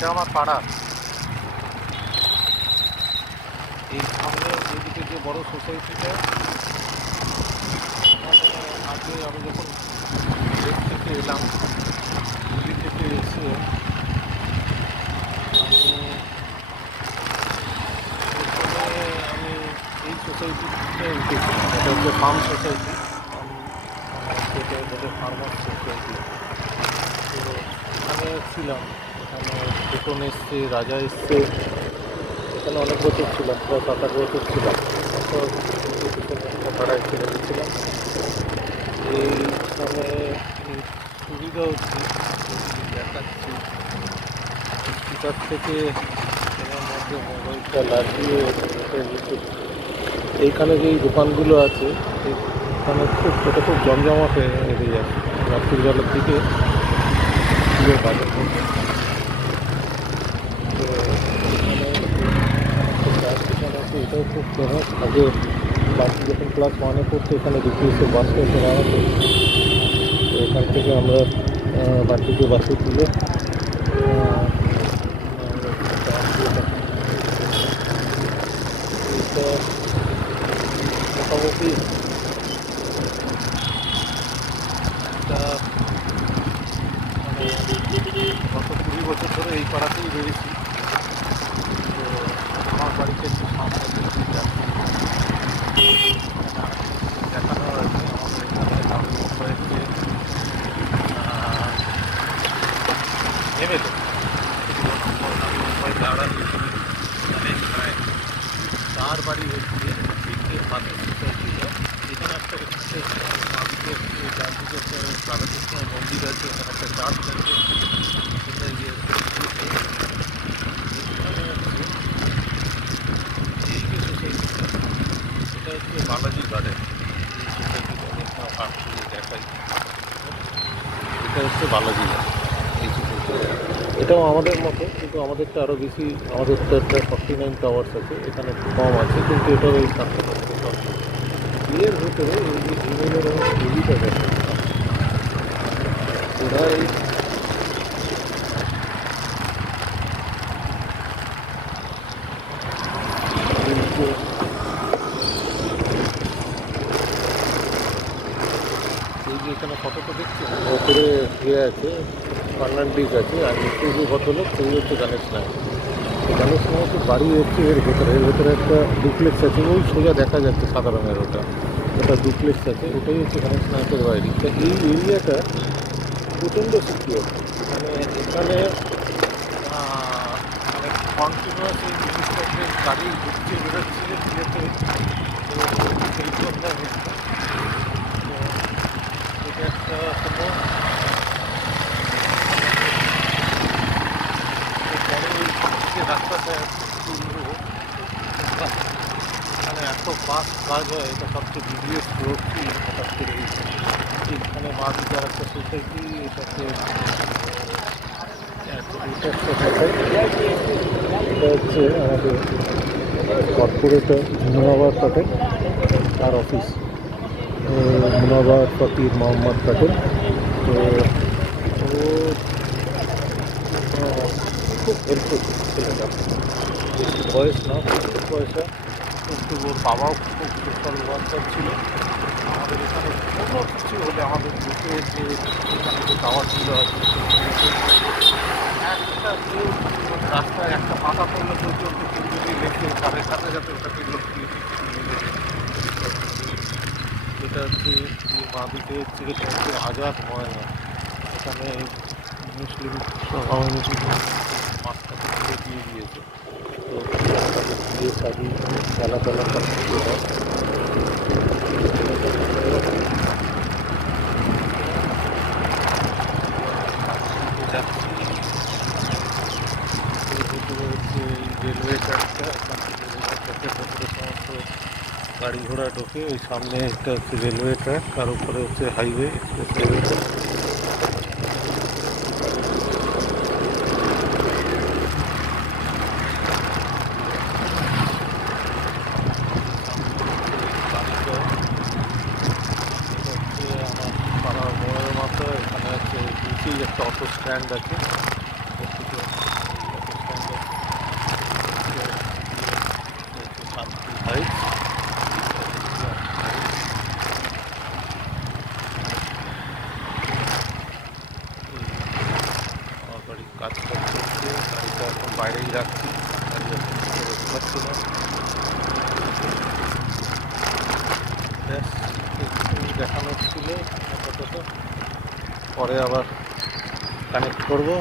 এটা আমার পাড়া। এই সামনে এইদিকে যে বড় সোসাইটিটা, মানে আগে আমি যখন দেশ থেকে এলাম, দিল্লি থেকে এসে আমি প্রথমে আমি এই সোসাইটিতে উঠেছিলাম। এটা হচ্ছে ফার্ম সোসাইটি, যেটা বলে ফার্মার সোসাইটি। তো এখানে ছিলাম, এখানে বেতন এসছে, রাজা এসছে, এখানে অনেক বছর ছিলাম, প্রায় 7-8 বছর ছিলাম। তারপর একটা ভাড়ায় চলে গেছিলাম। এইখানে সুবিধা হচ্ছে, যদি দেখাচ্ছি স্পিকার থেকে এর মধ্যে মোবাইলটা লাগিয়ে এইখানে যেই দোকানগুলো আছে, এখানে খুব জমজমাট এরিয়া। রাত্রির বেলার দিকে পুরো বাজার করবে। তো এখানে স্টেশন আছে, এটাও খুব ফেমাস। আগে বাচ্চা যখন ক্লাস 1-এ পড়তো, এখানে দ্বিতীয় বাস স্টেশন আছে। তো এখান থেকে আমরা বাচ্চাকে বাসে তুলে এটা মোটামুটি একটা মানে গত 20 বছর ধরে এই পাড়াতেই বেড়েছি। তো আমার বাড়িতে একটু সামনে দেখানো হয়েছে। আমাদের এখানে দাবি হয়েছে এমএলএ মুম্বাই দাঁড়া তার বাড়ি হচ্ছে দিকের পাশের সোসাইটিটা। এখানে একটা চারদিকে একটা রাধাকৃষ্ণ মন্দির আছে, এখানে একটা চার্চ আছে। সেটা গিয়ে এখানে হচ্ছে এই যে সোসাইটিটা, এটা হচ্ছে বালাজি গার্ডেন। এই সোসাইটিটা দেখতে কাঠগুলো দেখাই, এটা হচ্ছে বালাজি গার্ডেন। এই সোসাইটি এটাও আমাদের মতো, কিন্তু আমাদেরটা আরও বেশি। আমাদেরটা প্রায় 49 টাওয়ার্স আছে, এখানে কম আছে, কিন্তু এটাও এই 7টা থেকে সব। এর ভেতরে এই যে হিমেলের ছবিটা দেখে, ওরা এই যে এখানে ফটোটা দেখছি, ওপরে ইয়ে আছে, ফার্নান্ডিস আছে, আর নিচে যে ভদ্রলোক সেই হচ্ছে গণেশ নায়ক। তো গণেশ নায়কের বাড়ি হচ্ছে এর ভেতরে একটা ডুপ্লেক্স আছে, ওই সোজা দেখা যাচ্ছে সাদা রঙের, ওটা ডুপ্লেক্স আছে, ওটাই হচ্ছে গণেশ নায়কের বাড়ি। তা এই এরিয়াটা প্রচণ্ড সিকিউর। মানে এখানে মানে কন্টিনিউয়াস এই জিনিসপত্রের গাড়ি ঢুকছে বেরোচ্ছে বিয়েতে। তো সেই জন্য এটা একটা কোনো যে রাস্তাটা এখানে এত ফাস্ট কাজ হয়, এটা সবচেয়ে বিজিয়েস্ট রোড কি হঠাৎ করে এইখানে বাঁদিকে আর একটা সোসাইটি। এটাকে এটা হচ্ছে আমাদের কর্পোরেটর মুনাবার প্যাটেল, তার অফিস। মুনাবার ফকির মোহাম্মদ প্যাটেল। তো ও খুব হেল্পফুল ছেলেটা, বেশি বয়স না, প্রচুর পয়সা, কিন্তু ওর বাবাও খুব সোশ্যাল ওয়ার্কার ছিল। আমাদের এখানে কোনো কিছু হলে আমাদের বুকে যে এখানে যে টাওয়ারগুলো আছে, একটা কেউ মানে রাস্তায় একটা পাতা পড়লে পর্যন্ত কেউ যদি লেখে তাদের সাথে সাথে ওটাকে লোক দিয়ে এটা হচ্ছে বাঁদিকে হচ্ছে যেটা হচ্ছে আজাদ ময়না। এখানে মুসলিম কমিউনিটি মাঝখানে তুলে দিয়ে দিয়েছে। তো তাদের বিয়ে শাদি খেলা সব কিছু হয়। যাচ্ছি ভিতরে হচ্ছে এই রেলওয়ে ট্র্যাকটা, রেলওয়ে ট্র্যাকের ভেতরে সমস্ত গাড়ি ঘোড়া ঢোকে। ওই সামনে একটা হচ্ছে রেলওয়ে ট্র্যাক, তার উপরে হচ্ছে হাইওয়ে, এক্সপ্রেস হাইওয়েটা। আমার পাড়ার মোড়ের মতো এখানে হচ্ছে নিচেই একটা অটো স্ট্যান্ড আছে। হাইট আমার বাড়ির কাজ করতে গাড়িটা এখন বাইরেই রাখছি গাড়ি এখন পাচ্ছি না ব্যাস একটু দেখানোর ছিল আপাতত পরে আবার কানেক্ট করবো